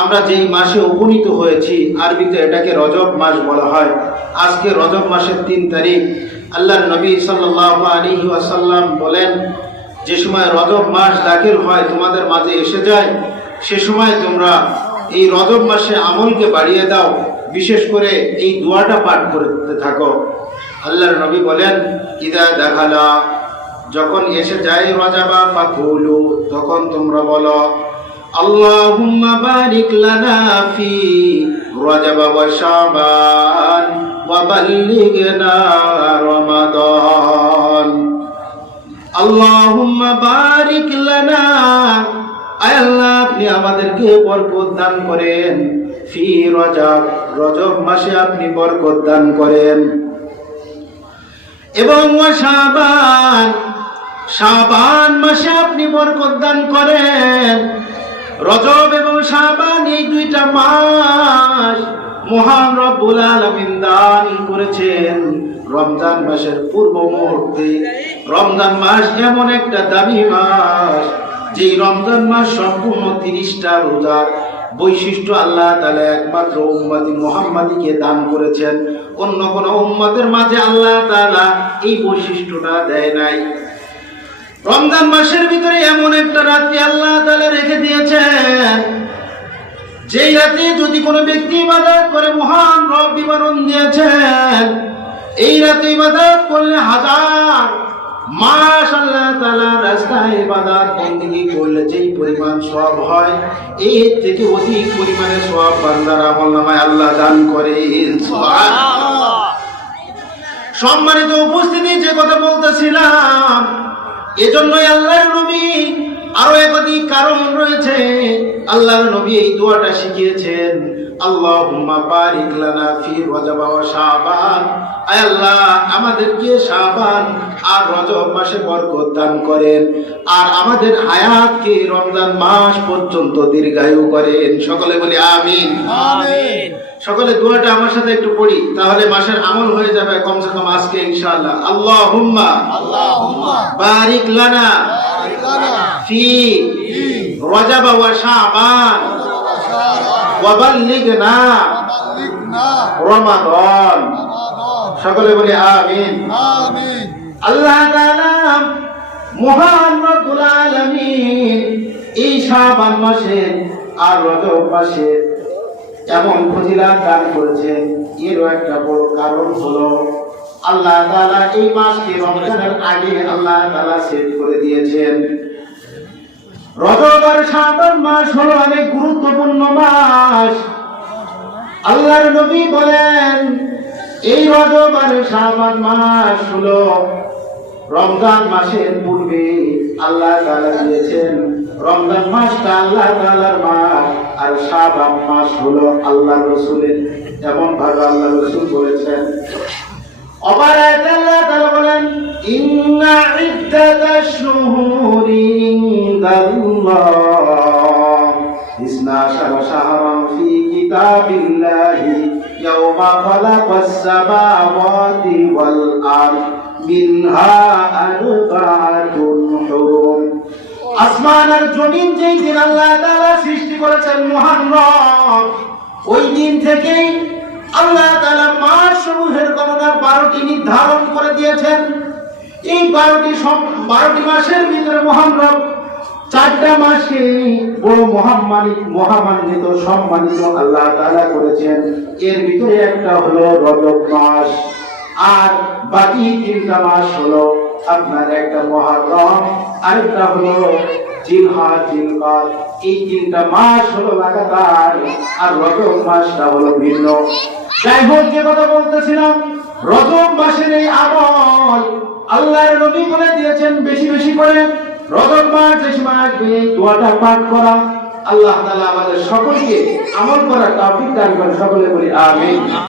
আমরা যেই মাসে উপনীত হয়েছি, আরবিতে এটাকে রজব মাস বলা হয়। আজকে রজব মাসের 3 তারিখ। আল্লাহর নবী সাল্লাল্লাহু আলাইহি ওয়াসাল্লাম বলেন, যে সময় রজব মাস দাখিল হয়, তোমাদের মাঝে এসে যায়, সে সময় তোমরা এই রজব মাসে আমলকে বাড়িয়ে দাও, বিশেষ করে এই দোয়াটা পাঠ করতে থাকো। আল্লাহর নবী বলেন, ইদা দাখালা, যখন এসে যায় রজবা ফাকুলু, তখন তোমরা বলো, আল্লাহুম্মা বারিক লানা ফি রজব ওয়া শাবান ওয়া বাল্লিগনা রমাদান। আল্লাহুম্মা বারিক লানা, আয় আল্লাহ আপনি আমাদেরকে বরকত দান করেন, ফি রজব, রজব মাসে আপনি বরকত দান করেন, এবং ওয়া শাবান, শাবান মাসে আপনি বরকত দান করেন। রজব এবং শাবান এই 2টা মাস মহান রব্বুল আলামিন দান করেছেন রমজান মাসের পূর্ব মুহূর্তে। রমজান মাস এমন একটা দামি মাস, যে রমজান মাস সম্পূর্ণ 30টা রোজার বৈশিষ্ট্য আল্লাহ তাআলা একমাত্র উম্মতি মুহাম্মাদীকে দান করেছেন। অন্য কোন উম্মতের মাঝে আল্লাহ তাআলা এই বৈশিষ্ট্যটা দেয় নাই। রমজান মাসের ভিতরে এমন একটা রাত্রি আল্লাহ তাআলা রেখে দিয়েছেন, যেই রাতে যদি কোনো ব্যক্তি ইবাদত করে, মহান রব বিবরণ দিয়েছেন, এই রাতে ইবাদত করলে 1000 মাস আল্লাহ তাআলার রাস্তায় ইবাদত বندگی করলে যেই পরিমাণ সওয়াব হয়, এর থেকে অধিক পরিমাণে সওয়াব বান্দার আমলনামায় আল্লাহ দান করেন। সুবহানাল্লাহ। সম্মানিত উপস্থিতি, যে কথা বলতেছিলাম, এজন্যই আল্লাহর নবী, আরো একাধিক কারণ রয়েছে, আল্লাহর নবী এই দোয়াটা শিখিয়েছেন, আল্লাহুম্মা বারিক লানা ফি রজব ওয়া শাবান, আয় আল্লাহ আমাদেরকে শাবান আর রজব মাসে বরকত দান করেন, আর আমাদের হায়াতকে রমজান মাস পর্যন্ত দীর্ঘায়ু করেন। সকলে বলি আমিন, আমিন। সকলে দোয়াটা আমার সাথে একটু পড়ি, তাহলে মাসের আমল হয়ে যাবে কমসে কম আজকে ইনশাআল্লাহ। আল্লাহুম্মা বারিক লানা ফি রজব ওয়া শাবান ওয়া বাল্লিগনা রমাদান। সকলে বলি আমিন, আমিন। আল্লাহ তাআলা মহান রব্বুল আলামিন এই শাবান মাসে আর রজব মাসে এমন ফজিলত দান করেছেন। এরও একটা বড় কারণ হলো, আল্লাহ তাআলা এই মাসকে রমজানের আগে আল্লাহ তাআলা সেট করে দিয়েছেন। রজব আর শাবান মাস হলো অনেক গুরুত্বপূর্ণ মাস। আল্লাহর নবী বলেন, এই রজব আর শাবান মাস হলো রমজান মাসের পূর্বে আল্লাহ তাআলা দিয়েছেন। রমজান মাসটা আল্লাহ তাআলার মাস, আর শাবান মাস হলো আল্লাহ রাসূলের। এমন ভাবে আল্লাহ রাসূল বলেছেন। আবার আল্লাহ তাআলা বলেন, ইন্না ইদ্দাতাশ শুহুরি ইনদাল্লাহ 12 শাহরান ফি কিতাবিল্লাহি ইয়াওমা খালাকাস সামাওয়াতি ওয়াল আরদ মিনহা আরবাআতুন হুরুম। আসমান আর জমিন যেই দিন আল্লাহ তাআলা সৃষ্টি করেছেন মহান রব, ওই দিন থেকেই আল্লাহ তাআলা মাস সমূহের গণনা 12টি নির্ধারণ করে দিয়েছেন। এই 12টি মাসের ভিতরে মহান রব 4টা মাসকে বড় মহামান্বিত সম্মানিত আল্লাহ তাআলা করেছেন। এর ভিতরে একটা হলো রজব মাস, আর বাকি 3টা মাস হলো আপনার একটা মুহররম, আরেকটা হলো জিলহজ, জিলকদ। এই 3টা মাস হলো লাগাতার, আর রজব মাসটা হলো ভিন্ন। যাই হোক, যে কথা বলতেছিলাম, রজব মাসের এই আমল আল্লাহর নবী বলে দিয়েছেন, বেশি বেশি করে রজব মাস যে সময় আসবে দোয়াটা পাঠ করা। আল্লাহ তাআলা আমাদের সকলকে আমল করার তৌফিক দান করেন। সকলে বলি আমিন।